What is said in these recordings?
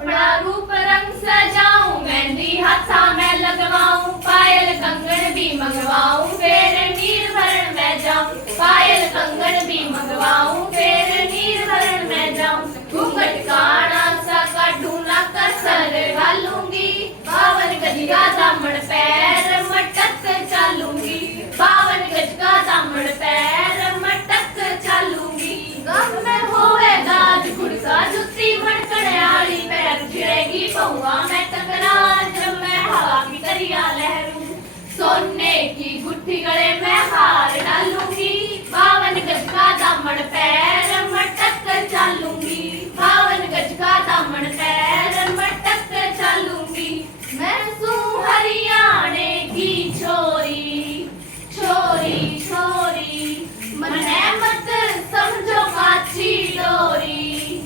अपना रूप रंग सजाऊं, मेहंदी हाथा मैं लगवाऊं, पायल कंगन भी मंगवाऊं, फिर नीर भरण मैं जाऊं, पायल कंगन भी मंगवाऊं, फिर नीर भरण मैं जाऊं, घूंघट काना सा काढूं ना कसर घालूंगी, 52 गज का दामन पैर मटक चालूंगी, 52 गज का दामन पैर मटक चालूंगी, गम में होवे गाज गुड़का जुत्ती मड़कड़ियाली, पैर छिड़ेगी पहुआ मैं टकरार, जब मैं हवा की दरिया लहरूं, सोने की गुट्ठी गले में हार डालूंगी, 52 गज का दामन पैर मटक चालूंगी, 52 गज का दामन पैर मटक चालूंगी, मैं सू हरियाणे की छोरी, छोरी छोरी, मने मत समझो काची डोरी,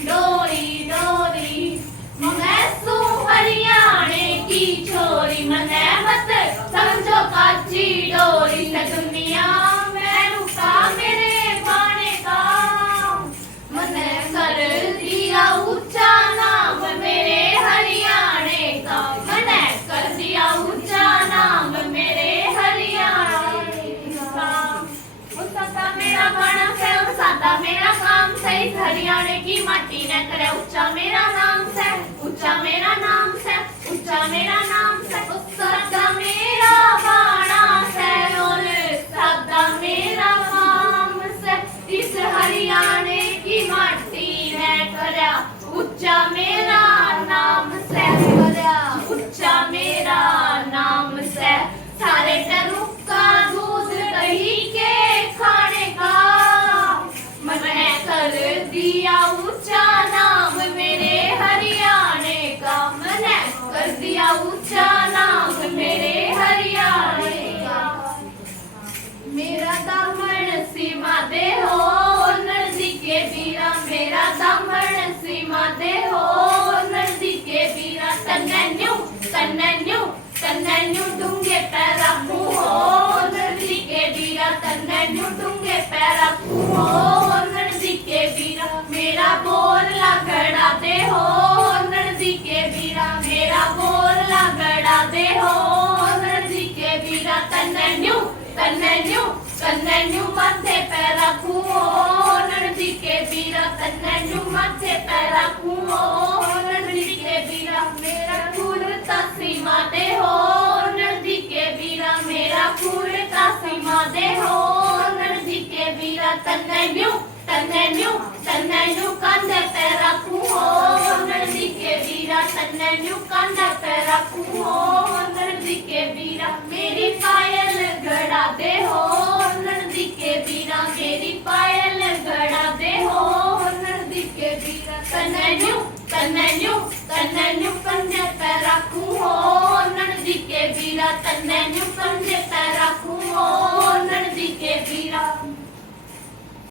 डोरी डोरी, मैं सू हरियाणे की छोरी, मने मत समझो काची डोरी, न दुनिया में रुका मेरे बाणे का, मने कर दिया ऊंचा नाम मेरे हरियाणे का, मने कर दिया ऊंचा नाम मेरे हरियाणे का, सादा मेरा बाणा है और सादा मेरा काम से, इस हरियाणे की माटी ने करे ऊंचा मेरा नाम से, ऊंचा मेरा नाम से, ऊंचा मेरा नाम से, सादा मेरा बाणा से और सादा मेरा काम से, इस हरियाणे की माटी ने करे ऊंचा मेरा नाम से, करे ऊंचा मेरा नाम से, सारे टरू का दूध दही के खाने का, मैंने कर दिया ऊंचा नाम मेरे हरियाणे का, मैंने कर दिया ऊंचा नाम मेरे हरियाणे का, मेरा दामन सीमा दे हो नजदीके बीरा, मेरा दामन सीमा दे हो नजदीके बीरा, तन्नू तन्नू तन्नू डूंगे पैर रखूं हो नजदीके बीरा, तन्नू डूंगे पैर रखूं हो नजदीके बीरा, मेरा बोल लगड़ा दे हो नजदीके बीरा, मेरा बोल लगड़ा दे हो नजदीके बीरा, तन्नू तन्नू तन्नू माथे पैर रखूं हो नजदीके बीरा, तन्नू माथे पैर रखूं हो नजदीके बीरा, मेरा कुर्ता सीमा दे हो नजदीके बीरा, मेरा कुर्ता सीमा दे हो नजदीके बीरा, तन्नू तन्नू तन्नू कंधे पे रखूं